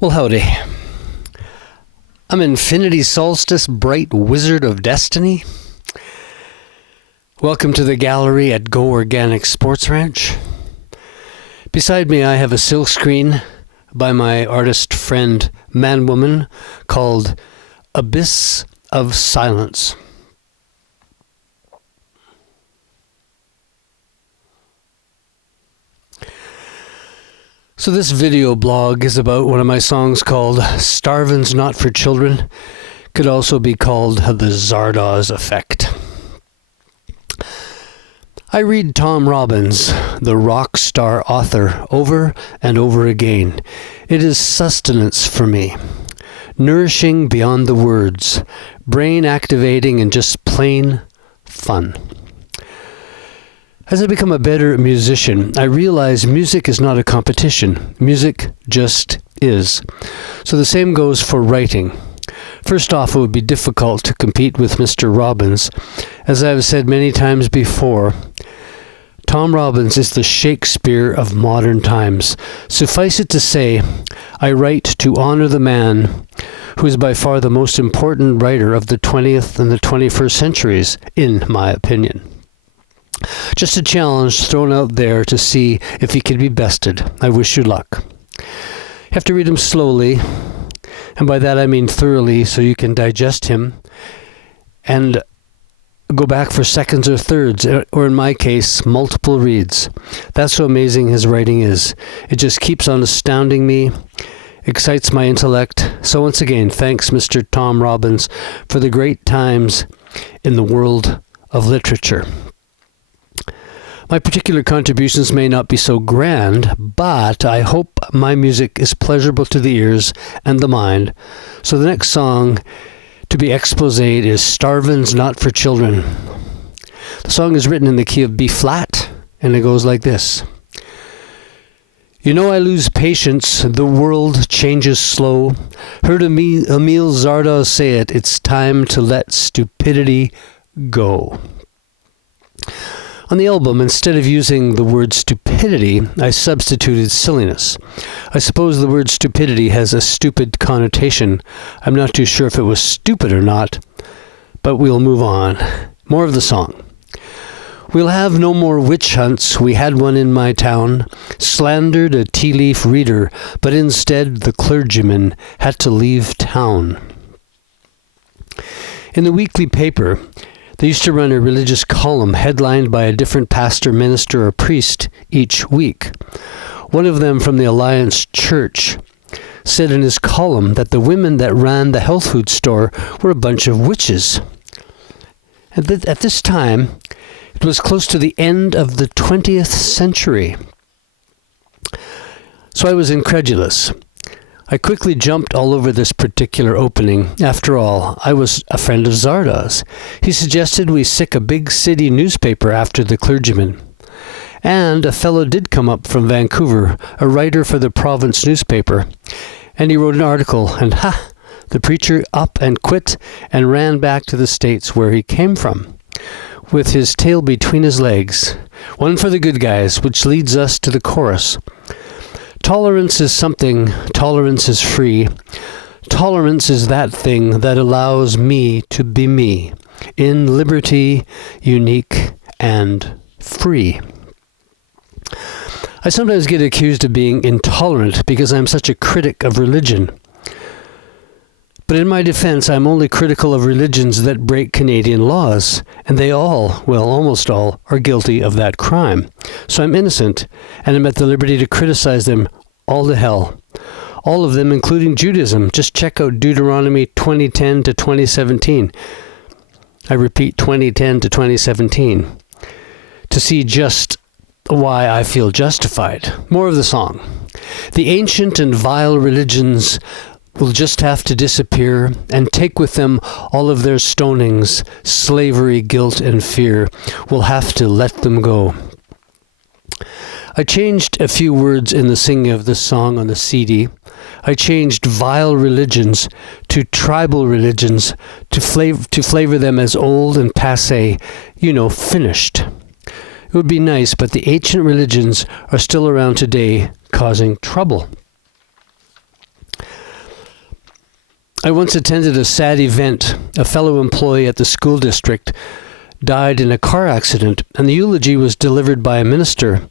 Well, howdy. I'm Infinity Solstice, bright wizard of destiny. Welcome to the gallery at Go Organic Sports Ranch. Beside me, I have a silkscreen by my artist friend, man-woman, called Abyss of Silence. So this video blog is about one of my songs called Starvin's Not for Children. Could also be called the Zardoz Effect. I read Tom Robbins, the rock star author, over and over again. It is sustenance for me. Nourishing beyond the words. Brain activating and just plain fun. As I become a better musician, I realize music is not a competition. Music just is. So the same goes for writing. First off, it would be difficult to compete with Mr. Robbins. As I've said many times before, Tom Robbins is the Shakespeare of modern times. Suffice it to say, I write to honor the man who is by far the most important writer of the 20th and the 21st centuries, in my opinion. Just a challenge thrown out there to see if he can be bested. I wish you luck. You have to read him slowly, and by that I mean thoroughly, so you can digest him and go back for seconds or thirds, or in my case, multiple reads. That's how amazing his writing is. It just keeps on astounding me, excites my intellect. So once again, thanks, Mr. Tom Robbins, for the great times in the world of literature. My particular contributions may not be so grand, but I hope my music is pleasurable to the ears and the mind. So the next song to be exposed is Starvin's Not for Children. The song is written in the key of B flat, and it goes like this. You know I lose patience, the world changes slow. Heard Emil Zardoz say it, it's time to let stupidity go. On the album, instead of using the word stupidity, I substituted silliness. I suppose the word stupidity has a stupid connotation. I'm not too sure if it was stupid or not, but we'll move on. More of the song. We'll have no more witch hunts. We had one in my town. Slandered a tea leaf reader, but instead the clergyman had to leave town. In the weekly paper, they used to run a religious column headlined by a different pastor, minister, or priest each week. One of them from the Alliance Church said in his column that the women that ran the health food store were a bunch of witches. At this time, it was close to the end of the 20th century. So I was incredulous. I quickly jumped all over this particular opening. After all, I was a friend of Zardoz. He suggested we sick a big city newspaper after the clergyman. And a fellow did come up from Vancouver, a writer for the province newspaper. And he wrote an article, and the preacher up and quit and ran back to the States where he came from, with his tail between his legs. One for the good guys, which leads us to the chorus. Tolerance is something, tolerance is free. Tolerance is that thing that allows me to be me, in liberty, unique, and free. I sometimes get accused of being intolerant because I'm such a critic of religion. But in my defense, I'm only critical of religions that break Canadian laws, and they all, well, almost all, are guilty of that crime. So I'm innocent, and I'm at the liberty to criticize them all to hell. All of them, including Judaism. Just check out Deuteronomy 2010 to 2017. I repeat, 2010 to 2017. To see just why I feel justified. More of the song. The ancient and vile religions will just have to disappear and take with them all of their stonings, slavery, guilt, and fear. We'll have to let them go. I changed a few words in the singing of this song on the CD. I changed vile religions to tribal religions to flavor them as old and passé, finished. It would be nice, but the ancient religions are still around today, causing trouble. I once attended a sad event. A fellow employee at the school district died in a car accident, and the eulogy was delivered by a minister.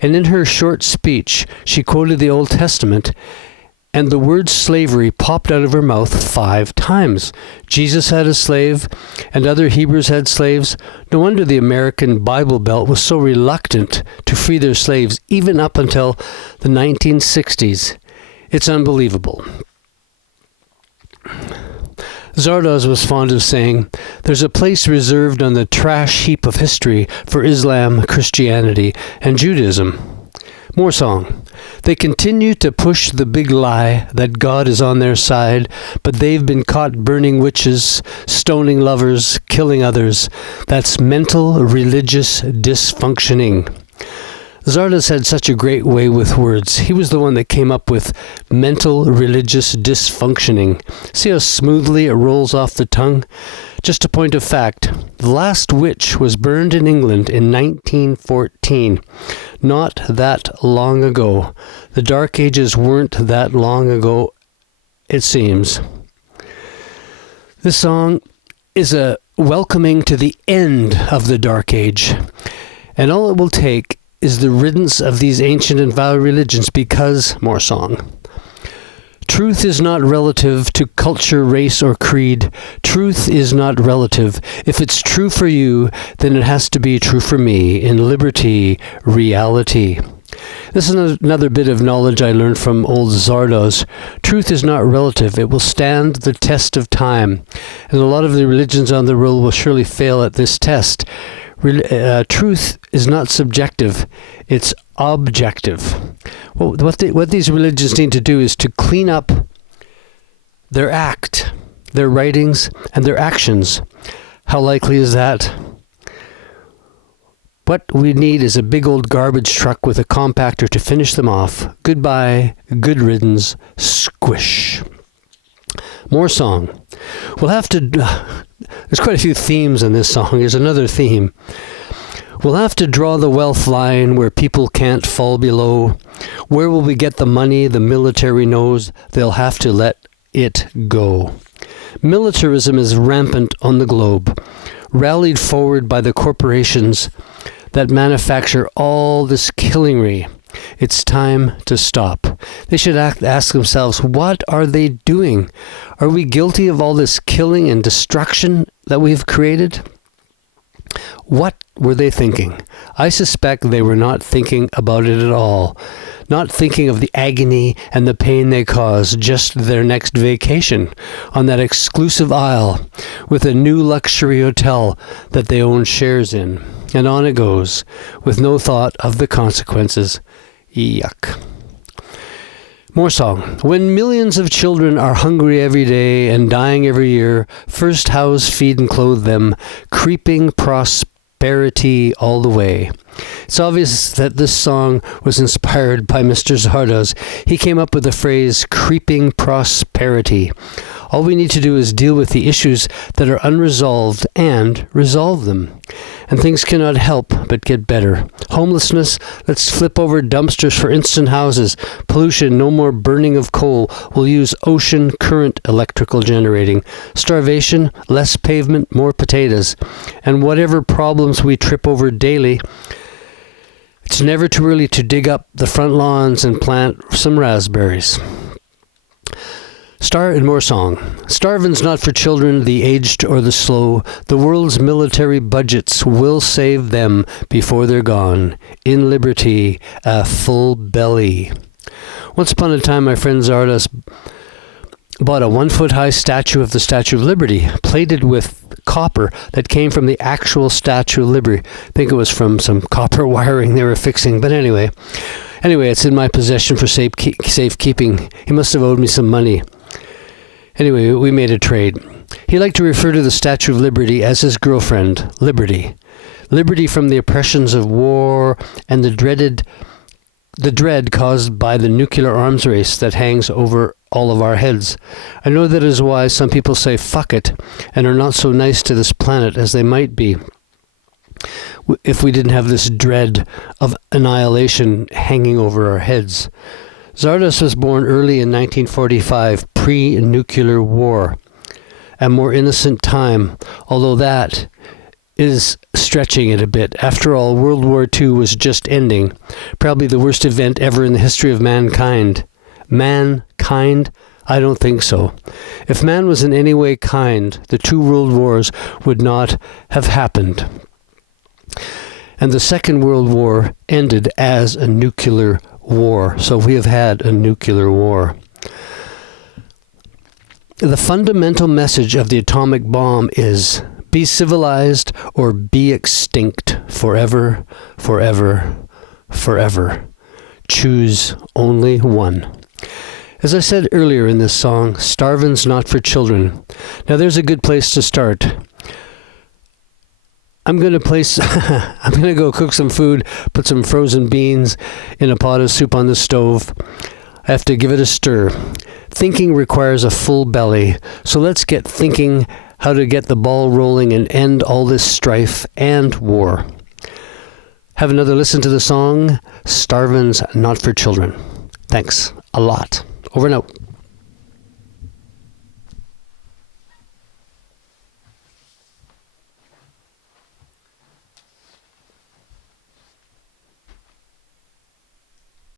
And in her short speech, she quoted the Old Testament, and the word slavery popped out of her mouth 5 times. Jesus had a slave, and other Hebrews had slaves. No wonder the American Bible Belt was so reluctant to free their slaves, even up until the 1960s. It's unbelievable. Zardoz was fond of saying, "There's a place reserved on the trash heap of history for Islam, Christianity, and Judaism." More song. They continue to push the big lie that God is on their side, but they've been caught burning witches, stoning lovers, killing others. That's mental religious dysfunctioning. Zardoz had such a great way with words. He was the one that came up with mental religious dysfunctioning. See how smoothly it rolls off the tongue? Just a point of fact, the last witch was burned in England in 1914. Not that long ago. The Dark Ages weren't that long ago, it seems. This song is a welcoming to the end of the Dark Age. And all it will take is the riddance of these ancient and vile religions, because, more song. Truth is not relative to culture, race, or creed. Truth is not relative. If it's true for you, then it has to be true for me in liberty, reality. This is another bit of knowledge I learned from old Zardoz. Truth is not relative. It will stand the test of time. And a lot of the religions on the world will surely fail at this test. Truth is not subjective, it's objective. Well, what these religions need to do is to clean up their act, their writings, and their actions. How likely is that? What we need is a big old garbage truck with a compactor to finish them off. Goodbye, good riddance, squish. More song. We'll have to... There's quite a few themes in this song. Here's another theme. We'll have to draw the wealth line where people can't fall below. Where will we get the money the military knows? They'll have to let it go. Militarism is rampant on the globe, rallied forward by the corporations that manufacture all this killingry. It's time to stop. They should ask themselves, what are they doing? Are we guilty of all this killing and destruction that we've created? What were they thinking? I suspect they were not thinking about it at all. Not thinking of the agony and the pain they cause, just their next vacation on that exclusive isle with a new luxury hotel that they own shares in. And on it goes, with no thought of the consequences. Yuck. More song. When millions of children are hungry every day and dying every year, first house, feed and clothe them, creeping prosperity all the way. It's obvious that this song was inspired by Mr. Zardoz. He came up with the phrase, creeping prosperity. All we need to do is deal with the issues that are unresolved and resolve them. And things cannot help but get better. Homelessness, let's flip over dumpsters for instant houses. Pollution, no more burning of coal. We'll use ocean current electrical generating. Starvation, less pavement, more potatoes. And whatever problems we trip over daily, it's never too early to dig up the front lawns and plant some raspberries. More song. Starvin's not for children, the aged or the slow. The world's military budgets will save them before they're gone. In liberty, a full belly. Once upon a time, my friend Zardoz bought a 1-foot-high statue of the Statue of Liberty, plated with copper that came from the actual Statue of Liberty. I think it was from some copper wiring they were fixing, but anyway, it's in my possession for safekeeping. He must have owed me some money. Anyway, we made a trade. He liked to refer to the Statue of Liberty as his girlfriend, Liberty. Liberty from the oppressions of war and the dread caused by the nuclear arms race that hangs over all of our heads. I know that is why some people say fuck it and are not so nice to this planet as they might be if we didn't have this dread of annihilation hanging over our heads. Zardoz was born early in 1945, pre-nuclear war, a more innocent time, although that is stretching it a bit. After all, World War II was just ending, probably the worst event ever in the history of mankind. Mankind? I don't think so. If man was in any way kind, the two world wars would not have happened. And the Second World War ended as a nuclear war. So we have had a nuclear war. The fundamental message of the atomic bomb is be civilized or be extinct forever, forever, forever. Choose only one. As I said earlier in this song, Starvin's not for children. Now there's a good place to start. I'm going to go cook some food, put some frozen beans in a pot of soup on the stove. I have to give it a stir. Thinking requires a full belly, so let's get thinking how to get the ball rolling and end all this strife and war. Have another listen to the song, Starvin's Not for Children. Thanks a lot. Over and out.